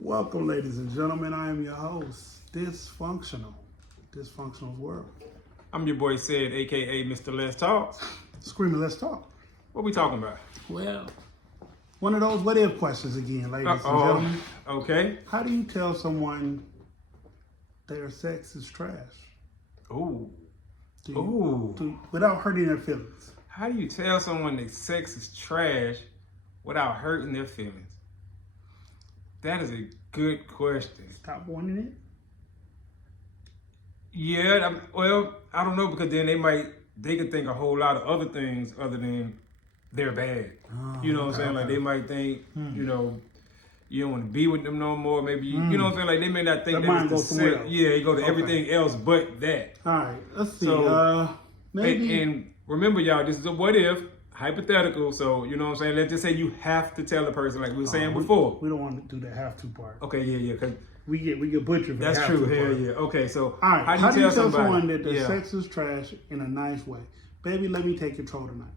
Welcome, ladies and gentlemen. I am your host, Dysfunctional World. I'm your boy Sid, aka Mr. Let's Talk. Screaming, let's talk. What we talking about? Well, one of those what if questions again, ladies and gentlemen. Okay. How do you tell someone their sex is trash? Ooh. Without hurting their feelings. How do you tell someone that sex is trash without hurting their feelings? That is a good question. Stop wanting it? Yeah, I don't know, because then they could think a whole lot of other things other than they're bad. You know what I'm saying? Like they might think, you don't want to be with them no more. Maybe you know what I'm saying? Like they may not think that it's the sex. Yeah, it go to everything else but that. All right, let's see. So, maybe. And remember, y'all, this is a what if, hypothetical. So, you know what I'm saying? Let's just say you have to tell the person, like we were saying before. We don't want to do the have to part. Okay, yeah, because we get butchered for that's the true. have to Hell part. yeah. Okay, so all right, how do you tell someone that the sex is trash in a nice way? Baby, let me take control tonight.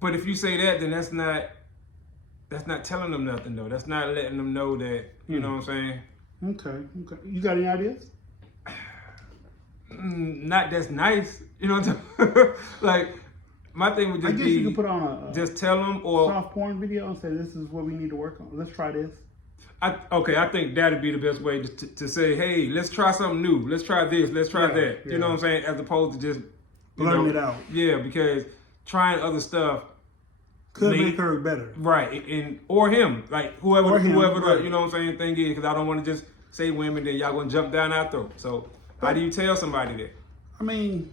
But if you say that, then that's not telling them nothing, though. That's not letting them know that, you know what I'm saying? Okay. You got any ideas? Not that's nice. You know what I'm saying? Like, my thing would just be, you could put on a just tell them, or soft porn video and say, this is what we need to work on. Let's try this. I think that'd be the best way to say, hey, let's try something new. Let's try this. Let's try that. Yeah. You know what I'm saying? As opposed to just blurting it out. Yeah, because trying other stuff could make her better. Right, or him, like whoever right. the, you know what I'm saying, thing is, because I don't want to just say women, then y'all gonna jump down our throat. So how do you tell somebody that? I mean,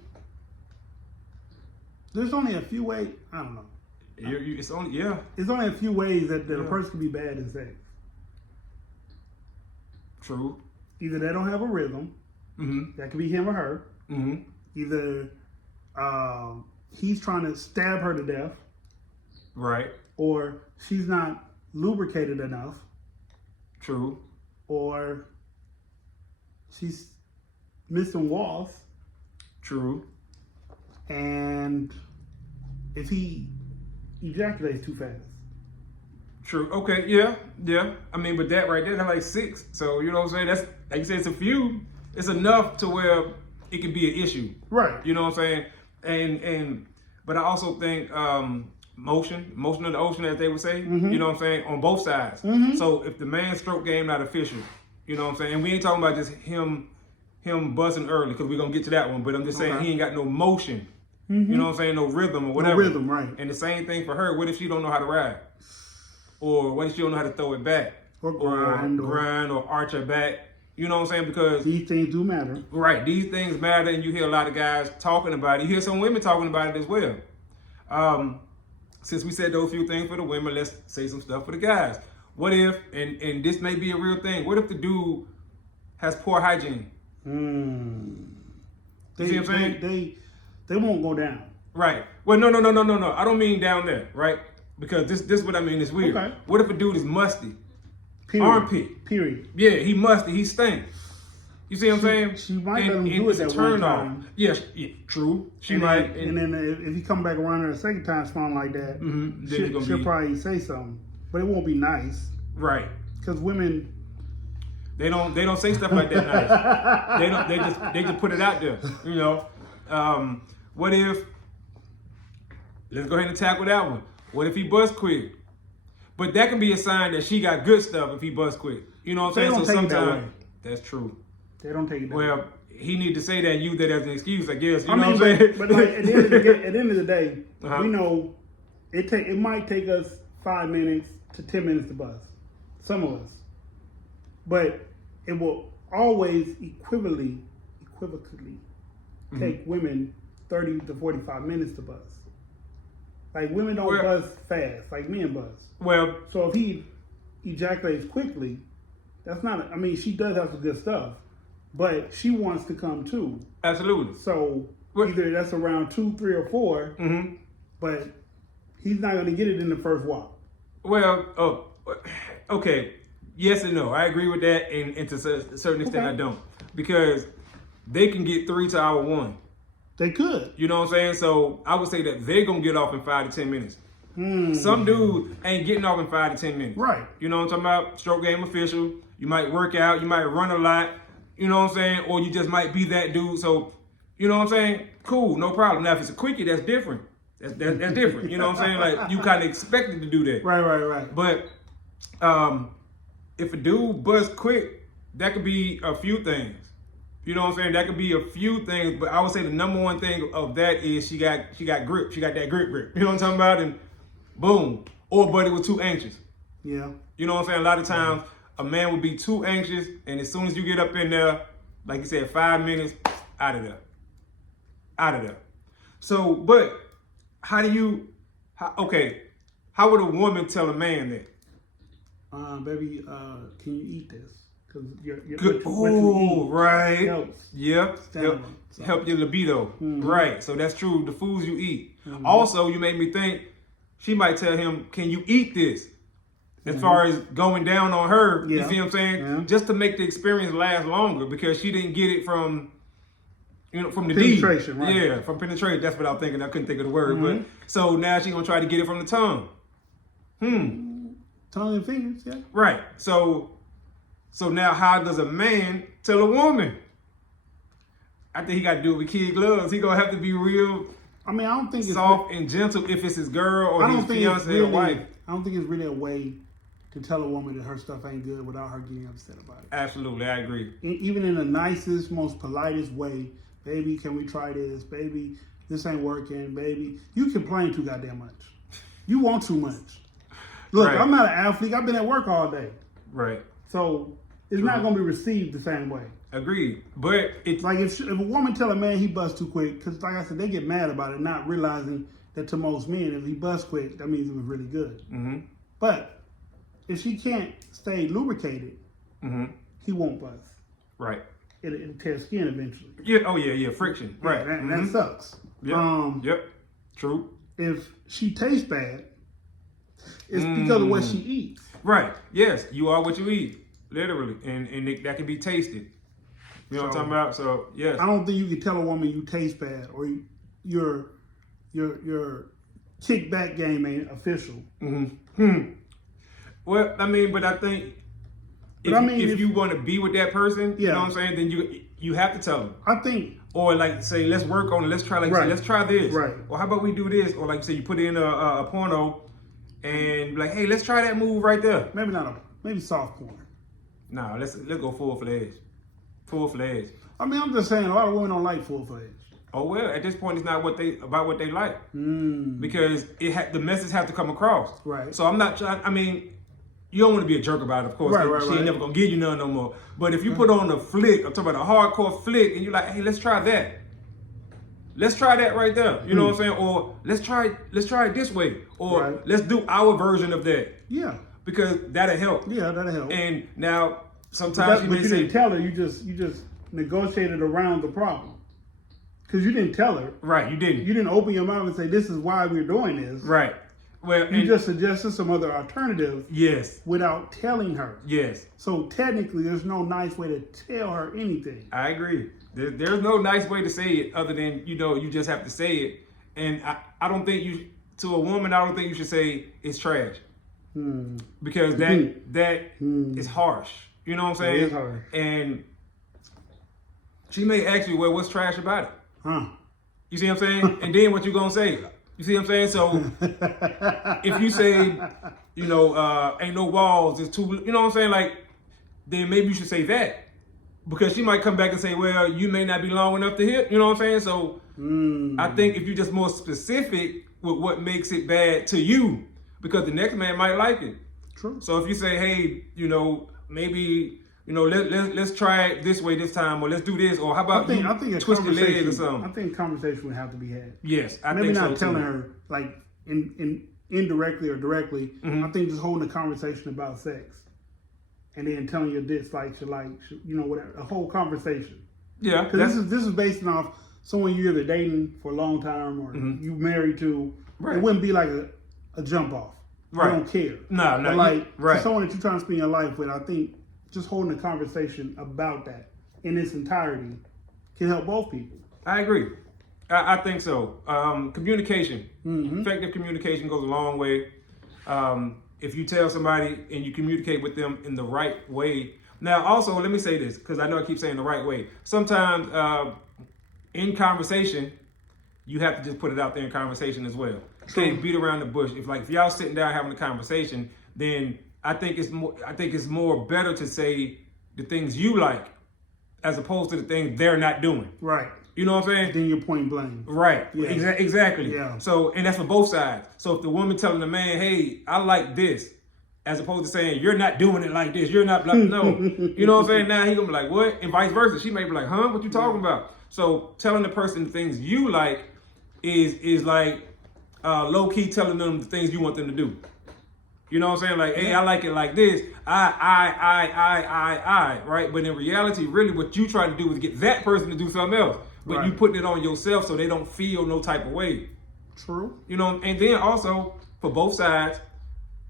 there's only a few ways. I don't know. It's only a few ways that a person can be bad in sex. True. Either they don't have a rhythm. That could be him or her. Either he's trying to stab her to death. Right. Or she's not lubricated enough. True. Or she's missing walls. True. And if he ejaculates too fast. True. Okay. Yeah. I mean, but that right there, that's like 6. So you know what I'm saying? That's, like you said, it's a few. It's enough to where it can be an issue. Right. You know what I'm saying? But I also think motion of the ocean, as they would say. You know what I'm saying? On both sides. So if the man's stroke game not official, you know what I'm saying? And we ain't talking about just him busting early, because we're gonna get to that one. But I'm just saying he ain't got no motion. You know what I'm saying? No rhythm or whatever. No rhythm, right. And the same thing for her. What if she don't know how to ride? Or what if she don't know how to throw it back? Or grind. Or arch her back. You know what I'm saying? Because these things do matter. Right. These things matter, and you hear a lot of guys talking about it. You hear some women talking about it as well. Since we said those few things for the women, let's say some stuff for the guys. What if, and this may be a real thing, what if the dude has poor hygiene? They, see what I'm saying? They won't go down. Right. Well, no. I don't mean down there, right? Because this is what I mean. It's weird. Okay. What if a dude is musty? Period. Armpit. Period. Yeah, he musty. He stink. You see what I'm saying? She might let him do it that one time. Yes, yeah, true. She and might. Then, and then if he come back around her a second time smelling like that, she'll probably say something, but it won't be nice. Right. Because women, they don't say stuff like that nice. They just put it out there. You know. What if? Let's go ahead and tackle that one. What if he bust quick? But that can be a sign that she got good stuff if he bust quick. You know what I'm saying? So sometimes that's true. They don't take it that way. He need to say that and use that as an excuse, I guess. You know what I'm saying? But like, at the end of the day, we know it might take us 5 minutes to 10 minutes to bust. Some of us. But it will always equivocally take women 30 to 45 minutes to bust. Like, women don't buzz fast, like men buzz. Well, so if he ejaculates quickly, that's not, she does have some good stuff, but she wants to come too. Absolutely. So either that's around 2, 3, or 4, but he's not going to get it in the first walk. Well, okay. Yes and no. I agree with that, and to a certain extent I don't. Because they can get 3 to hour 1. They could. You know what I'm saying? So I would say that they're going to get off in 5 to 10 minutes. Some dudes ain't getting off in 5 to 10 minutes. Right. You know what I'm talking about? Stroke game official. You might work out. You might run a lot. You know what I'm saying? Or you just might be that dude. So, you know what I'm saying? Cool, no problem. Now, if it's a quickie, that's different. That's different. You know what I'm saying? Like, you kind of expected to do that. Right. But if a dude busts quick, that could be a few things. You know what I'm saying? That could be a few things, but I would say the number one thing of that is she got grip. She got that grip. You know what I'm talking about? And boom. Or buddy was too anxious. Yeah. You know what I'm saying? A lot of times a man would be too anxious, and as soon as you get up in there, like you said, 5 minutes, out of there. So, but how would a woman tell a man that? Baby, can you eat this? Because Good. what you eat Right. helps. Yep. Stamina. Help your libido. Mm-hmm. Right. So that's true. The foods you eat. Mm-hmm. Also, you made me think she might tell him, can you eat this? As far as going down on her, you Yeah. see what I'm saying? Yeah. Just to make the experience last longer because she didn't get it from, from the Penetration, D. right. Yeah, from penetration. That's what I'm thinking. I couldn't think of the word. Mm-hmm. But so now she's going to try to get it from the tongue. Tongue and fingers, yeah. Right. So now how does a man tell a woman? I think he got to do it with kid gloves. He going to have to be real I mean, I don't think soft and gentle if it's his girl or I don't his think it's fiance really, or wife. I don't think it's really a way to tell a woman that her stuff ain't good without her getting upset about it. Absolutely, I agree. Even in the nicest, most politest way, baby, can we try this? Baby, this ain't working. Baby, you complain too goddamn much. You want too much. Look, Right. I'm not an athlete. I've been at work all day. Right. So it's not going to be received the same way. Agreed. But it's Like if a woman tell a man he busts too quick, because like I said, they get mad about it, not realizing that to most men, if he busts quick, that means it was really good. mm-hmm. But if she can't stay lubricated, Mm-hmm. he won't bust. Right. It'll tear skin eventually. Yeah. Oh yeah. Friction. Right. Yeah, Mhm. that sucks. Yep. Yep. True. If she tastes bad, it's because of what she eats. Right. Yes. You are what you eat, literally, and that can be tasted. You know what I'm talking about? So yes. I don't think you can tell a woman you taste bad or your kickback game ain't official. Well, I mean, but I think if you want to be with that person, you know what I'm saying, then you have to tell them. I think, Or like say, let's work on it. Let's try, like Right. say, let's try this. Right. Or how about we do this? Or like say, you put in a porno, and be like, hey, let's try that move right there. maybe soft porn. Nah, let's go full fledged. Full fledged. I mean, I'm just saying a lot of women don't like full fledged. Oh well, at this point, it's not about what they like because the message has to come across. Right. So I'm not trying. I mean, you don't want to be a jerk about it, of course. Right, She ain't never gonna give you none no more. But if you put on a flick, I'm talking about a hardcore flick, and you're like, hey, let's try that. Let's try that right there. You know what I'm saying? Or let's try it this way. Or Right. let's do our version of that Yeah. because that'll help. Yeah, that'll help. And now sometimes But you didn't tell her. You just negotiated around the problem. Because you didn't tell her. right, you didn't. You didn't open your mouth and say, this is why we're doing this. Right. Well, You just suggested some other alternatives yes, without telling her. yes. So technically, there's no nice way to tell her anything. I agree. There's no nice way to say it other than, you just have to say it. And I don't think to a woman, I don't think you should say it's trash. Because that is harsh. You know what I'm saying? It is harsh. And she may ask you, well, what's trash about it? Huh. You see what I'm saying? And then what you gonna say? You see what I'm saying? So if you say, ain't no walls, it's too, you know what I'm saying? Like, then maybe you should say that. Because she might come back and say, well, you may not be long enough to hit, you know what I'm saying? So I think if you're just more specific with what makes it bad to you, because the next man might like it. True. So if you say, hey, maybe, let's try it this way this time, or let's do this, or how about I think a twist your leg or conversation. something? I think a conversation would have to be had. Yes, I Maybe think not so telling too. her like in indirectly or directly. I think just holding a conversation about sex, and then telling your dislikes, your likes, whatever. A whole conversation. Yeah, Because this is based off someone you're either dating for a long time or you married to. Right. It wouldn't be like a jump off. Right. You don't care. No, But like right. for someone that you're trying to spend your life with, I think just holding a conversation about that in its entirety can help both people. I agree. I think so. Communication, Mm-hmm. effective communication goes a long way. If you tell somebody and you communicate with them in the right way. Now, also, let me say this, because I know I keep saying the right way. Sometimes in conversation, you have to just put it out there in conversation as well. Can't beat around the bush. If y'all sitting down having a conversation, then I think it's more better to say the things you like as opposed to the things they're not doing. Right. You know what I'm saying? Then you're point blank. Right. Yeah. Exactly. Yeah. So, and that's for both sides. So if the woman telling the man, hey, I like this, as opposed to saying, you're not doing it like this, you're not, blah, no. You know what I'm saying? Now he gonna be like, what? And vice versa. She may be like, huh? What you talking about? So telling the person the things you like is like low key telling them the things you want them to do. You know what I'm saying? Like, hey, I like it like this. I, right? But in reality, really what you try to do is get that person to do something else. But you putting it on yourself so they don't feel no type of way. True. You know, and then also, for both sides,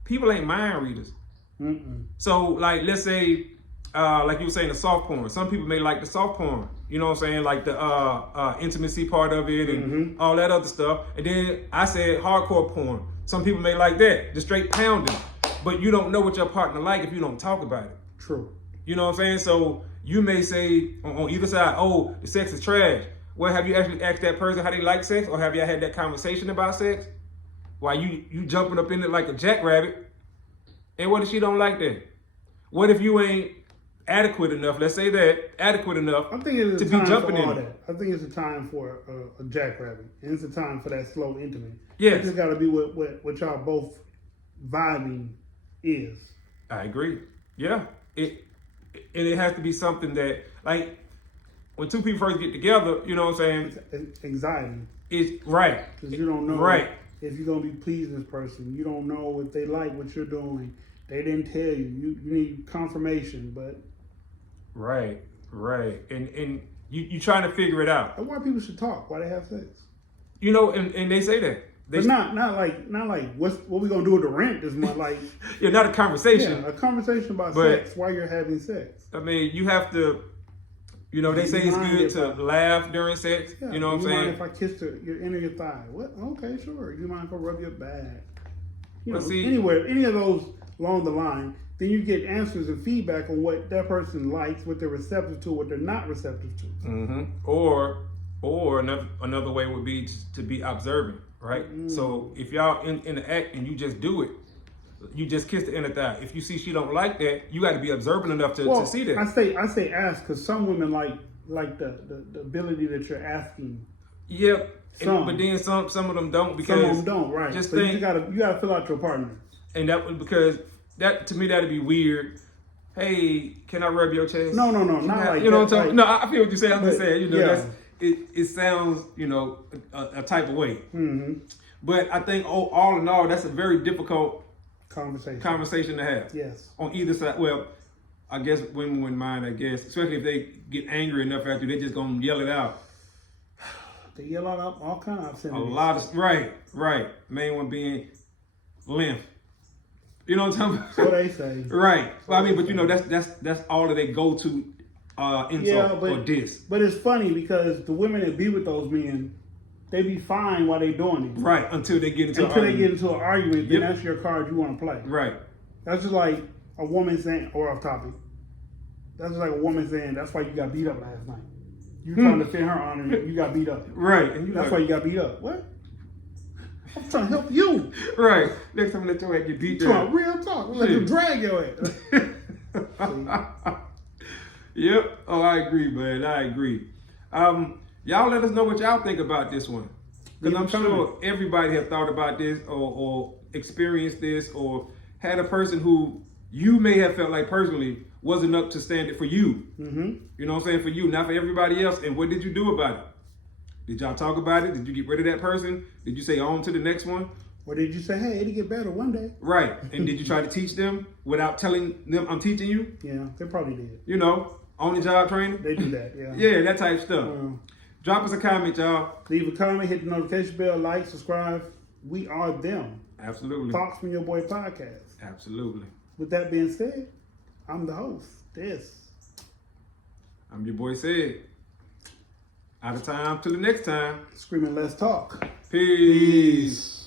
people ain't mind readers. Mm-mm. So, like, let's say, like you were saying, the soft porn. Some people may like the soft porn. You know what I'm saying? Like the intimacy part of it and all that other stuff. And then I said hardcore porn. Some people may like that, the straight pounding. But you don't know what your partner like if you don't talk about it. True. You know what I'm saying? So you may say on either side, oh, the sex is trash. Well, have you actually asked that person how they like sex? Or have y'all had that conversation about sex? Why you jumping up in it like a jackrabbit? And what if she don't like that? What if you ain't adequate enough, let's say that, adequate enough I think it's to a be time jumping for all in it? that. I think it's a time for a jackrabbit. And it's a time for that slow intimate. Yes. It just got to be what y'all both vibing is. I agree. Yeah. It has to be something that, like, when two people first get together, you know what I'm saying? It's anxiety. It's right. Because you don't know Right. if you're going to be pleasing this person. You don't know if they like what you're doing. They didn't tell you. You need confirmation, but... Right. And you trying to figure it out. That's why people should talk, why they have sex. You know, and they say that. But not like what we gonna do with the rent this month, like Yeah, not a conversation. a conversation about But- sex while you're having sex. I mean, you have to, you know, they say it's Mind good if to laugh during sex. Yeah, You know what I'm you mind saying? if I kiss your inner your thigh? What? Okay, sure. You mind if I rub your back? You know, But see- anywhere, any of those along the line, then you get answers and feedback on what that person likes, what they're receptive to, what they're not receptive to. Or another way would be to be observant, right? So if y'all in the act and you just do it, you just kiss the inner thigh. If you see she don't like that, you got to be observant enough to see that. I say ask because some women like the ability that you're asking. Yep. Some. But then some of them don't because Some of them don't, right? Just so think, you gotta fill out your partner. and that was because that to me that'd be weird. Hey, can I rub your chest? No, not like you know that. what I'm talking. No, I feel what you're saying. I'm just But, saying, you know, yeah. that's it sounds, you know, a type of way. Mm-hmm. But I think all in all, that's a very difficult Conversation. to have. Yes. On either side. Well, I guess women wouldn't mind, I guess. Especially if they get angry enough after you, they just gonna yell it out. They yell out all kind of A obscenities. lot of right. Main one being length. You know what I'm talking about? So they say. Right. Well, I mean, but you know, that's all that they go to insult or diss. But it's funny because the women that be with those men, they be fine while they doing it. Right. Until they get into Until they get into an argument, then Yep. that's your card you want to play. Right. That's just like a woman saying, or off topic. That's just like a woman saying, that's why you got beat up last night. You trying to defend her honor, you got beat up. Right. And you That's like, why you got beat up. What? I'm trying to help you. right. Next time let your ass get beat Trying down. real talk. Let you drag your ass. Yep. Oh, I agree, man. I agree. Y'all let us know what y'all think about this one. Because I'm sure everybody have thought about this or experienced this or had a person who you may have felt like personally wasn't up to standard for you. Mm-hmm. You know what I'm saying? For you, not for everybody else. And what did you do about it? Did y'all talk about it? Did you get rid of that person? Did you say on to the next one? Or did you say, hey, it'll get better one day? Right. And did you try to teach them without telling them I'm teaching you? Yeah, they probably did. You know, on the job training? They do that, yeah. Yeah, that type stuff. Well, Drop us a comment, y'all. leave a comment, hit the notification bell, like, subscribe. We are them. Absolutely. Thoughts from Your Boy podcast. Absolutely. With that being said, I'm the host. I'm your boy Sid. Out of time. Till the next time. Screaming, let's talk. Peace.